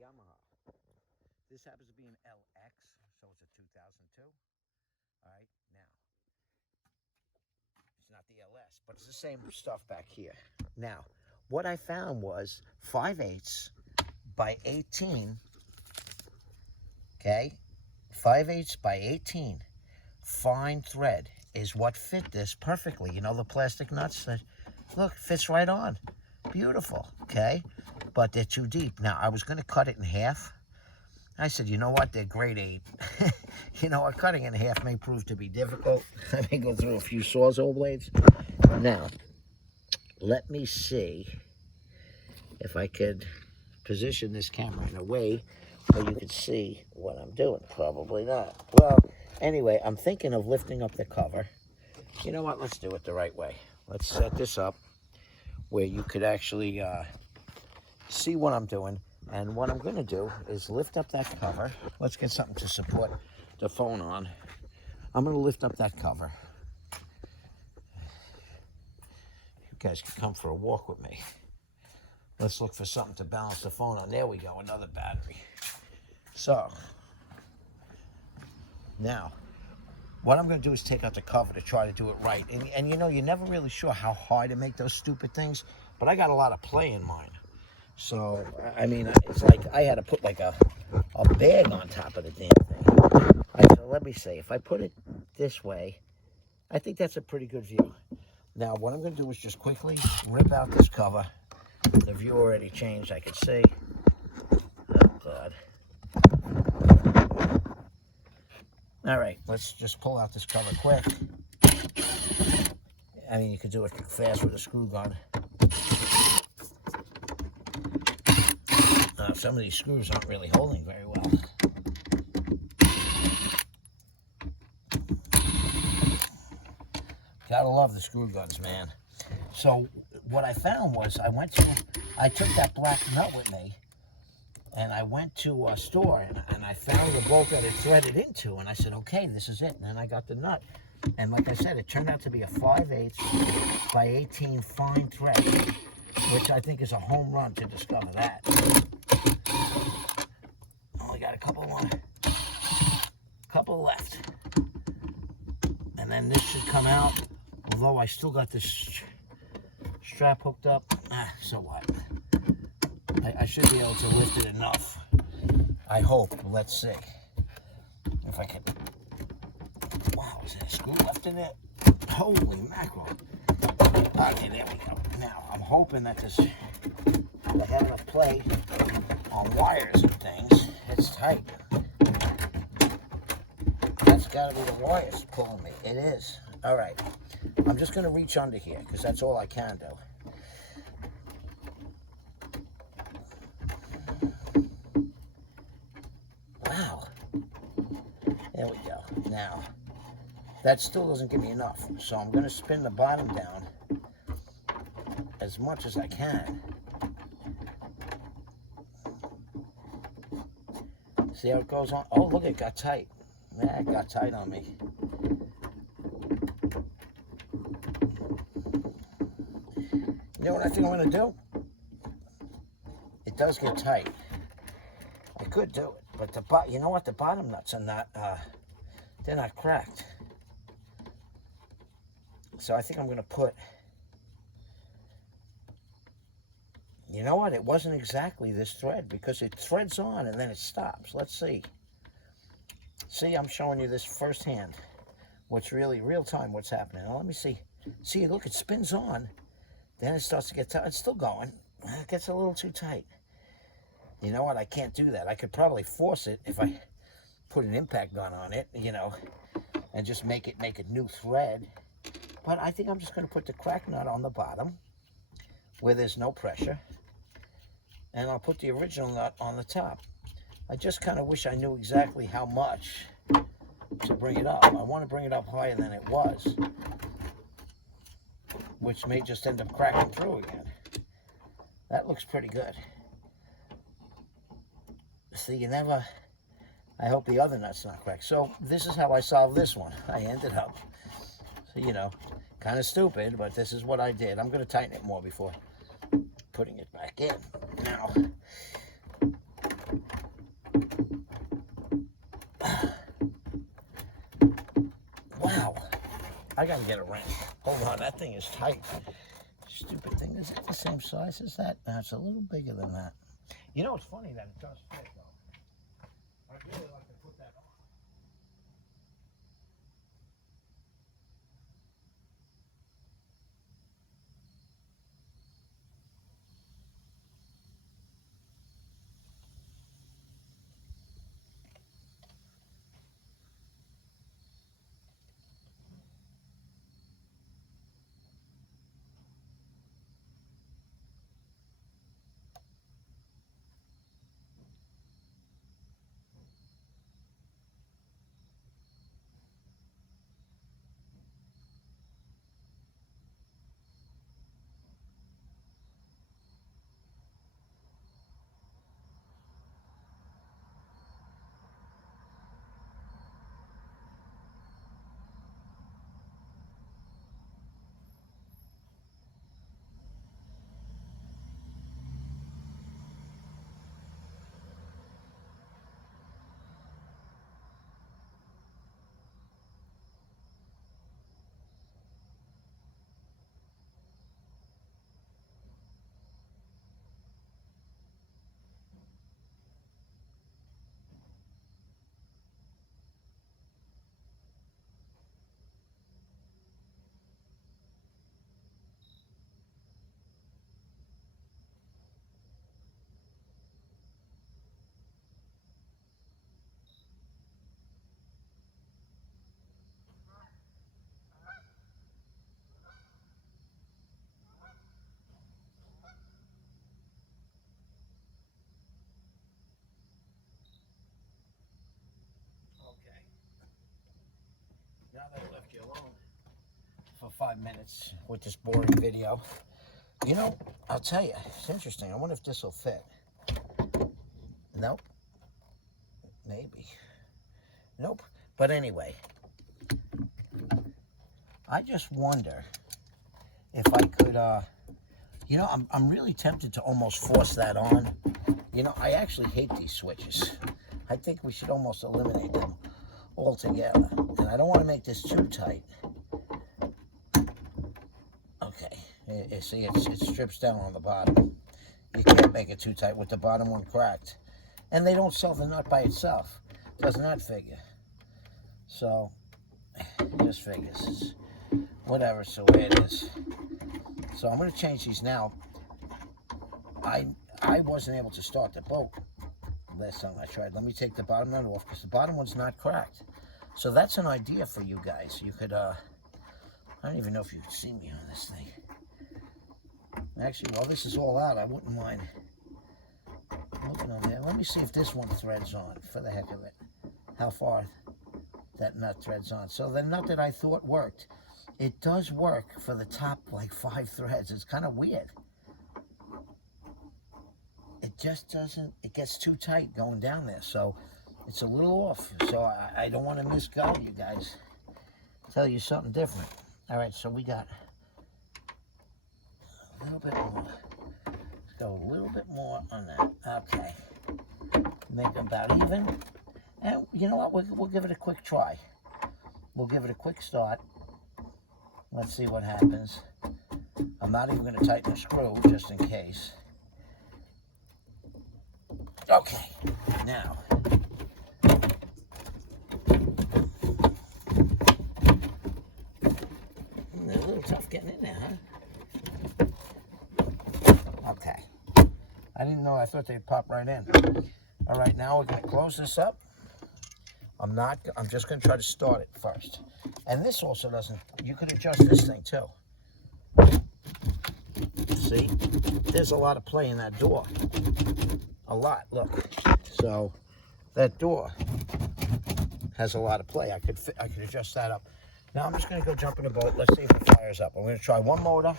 Yamaha. This happens to be an LX, so it's a 2002. All right, now it's not the LS, but it's the same stuff back here. Now, what I found was 5/8 by 18. Okay, 5/8 by 18 fine thread is what fit this perfectly. You know the plastic nuts that look fits right on. Beautiful. Okay, but they're too deep. Now I was going to cut it in half. I said, you know what? They're grade 8. You know what? Cutting in half may prove to be difficult. I may go through a few sawzall blades. Now, let me see if I could position this camera in a way where you could see what I'm doing. Probably not. Well, anyway, I'm thinking of lifting up the cover. You know what? Let's do it the right way. Let's set this up where you could actually see what I'm doing. And what I'm going to do is lift up that cover. Let's get something to support the phone on. I'm going to lift up that cover. You guys can come for a walk with me. Let's look for something to balance the phone on. There we go, another battery. So, now, what I'm going to do is take out the cover to try to do it right. And you know, you're never really sure how hard to make those stupid things, but I got a lot of play in mine. So, I mean, it's like I had to put like a bag on top of the damn thing. All right, so let me see. If I put it this way, I think that's a pretty good view. Now, what I'm going to do is just quickly rip out this cover. The view already changed, I can see. Oh, God. All right, let's just pull out this cover quick. I mean, you could do it fast with a screw gun. Some of these screws aren't really holding very well. Gotta love the screw guns, man. So what I found was I took that black nut with me, and I went to a store, and I found the bolt that it threaded into, and I said, okay, this is it. And then I got the nut. And like I said, it turned out to be a 5/8 by 18 fine thread, which I think is a home run to discover that. Only got a couple left. And then this should come out, although I still got this strap hooked up. So what? I should be able to lift it enough. I hope. Let's see. If I can. Wow, is there a screw left in it? Holy mackerel. Okay, there we go. Now, I'm hoping that I have enough play on wires and things. It's tight. That's got to be the wires pulling me. It is. All right. I'm just going to reach under here because that's all I can do. Wow. There we go. Now, that still doesn't give me enough. So I'm going to spin the bottom down as much as I can. See how it goes on? Oh, look, it got tight. Yeah, it got tight on me. You know what I think I'm going to do? It does get tight. I could do it, but you know what? The bottom nuts are not, they're not cracked. So I think I'm going to put, you know what? It wasn't exactly this thread because it threads on and then it stops. Let's see. See, I'm showing you this firsthand. What's really real time, what's happening. Now, let me see. See, look, it spins on. Then it starts to get tight. It's still going. It gets a little too tight. You know what? I can't do that. I could probably force it if I put an impact gun on it, you know, and just make a new thread. But I think I'm just going to put the crack nut on the bottom where there's no pressure. And I'll put the original nut on the top. I just kind of wish I knew exactly how much to bring it up. I want to bring it up higher than it was, which may just end up cracking through again. That looks pretty good. See, you never, I hope the other nut's not cracked. So this is how I solved this one. I ended up, so, you know, kind of stupid, but this is what I did. I'm going to tighten it more before putting it back in. Now, I gotta get a wrench. Hold on, that thing is tight. Stupid thing. Is it the same size as that? No, it's a little bigger than that. You know, it's funny that it does fit, though. I'd really like to put that on. Okay. Now that I left you alone for 5 minutes with this boring video, you know, I'll tell you, it's interesting. I wonder if this will fit. Nope. Maybe. Nope. But anyway, I just wonder if I could, you know, I'm really tempted to almost force that on. You know, I actually hate these switches. I think we should almost eliminate them altogether. And I don't want to make this too tight. Okay, you see, it strips down on the bottom. You can't make it too tight with the bottom one cracked. And they don't sell the nut by itself. Does not figure. So, just figures. It's whatever, so it is. So I'm going to change these now. I wasn't able to start the boat last time I tried. Let me take the bottom nut off because the bottom one's not cracked. So that's an idea for you guys. You could, I don't even know if you can see me on this thing. Actually, while this is all out, I wouldn't mind looking on there. Let me see if this one threads on, for the heck of it. How far that nut threads on. So the nut that I thought worked, it does work for the top, like 5 threads. It's kind of weird. It just doesn't, it gets too tight going down there. So it's a little off. So I don't want to misguide you guys. Tell you something different. All right, so we got a little bit more. Let's go a little bit more on that. Okay. Make them about even. And you know what? We'll give it a quick try. We'll give it a quick start. Let's see what happens. I'm not even going to tighten the screw just in case. Okay. Now. They're a little tough getting in there, huh? Okay. I didn't know. I thought they'd pop right in. All right, now we're going to close this up. I'm just going to try to start it first. And this also doesn't, you could adjust this thing too. See? There's a lot of play in that door. A lot, look. So, that door has a lot of play. I could adjust that up. Now I'm just going to go jump in the boat. Let's see if it fires up. I'm going to try one motor,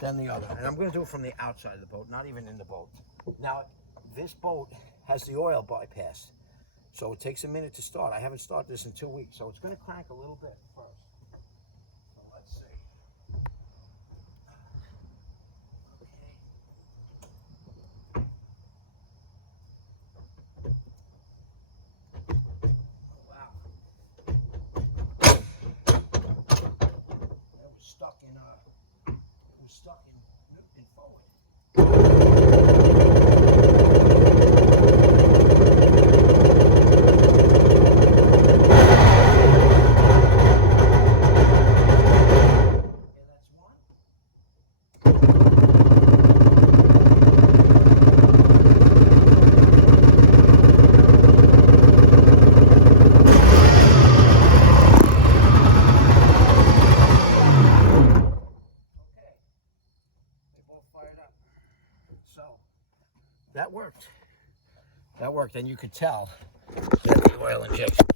then the other. And I'm going to do it from the outside of the boat, not even in the boat. Now, this boat has the oil bypass. So it takes a minute to start. I haven't started this in 2 weeks, so it's going to crank a little bit first. So let's see. Okay. Oh, wow. was stuck in forward. Okay, that's one. So that worked. That worked, and you could tell that the oil injection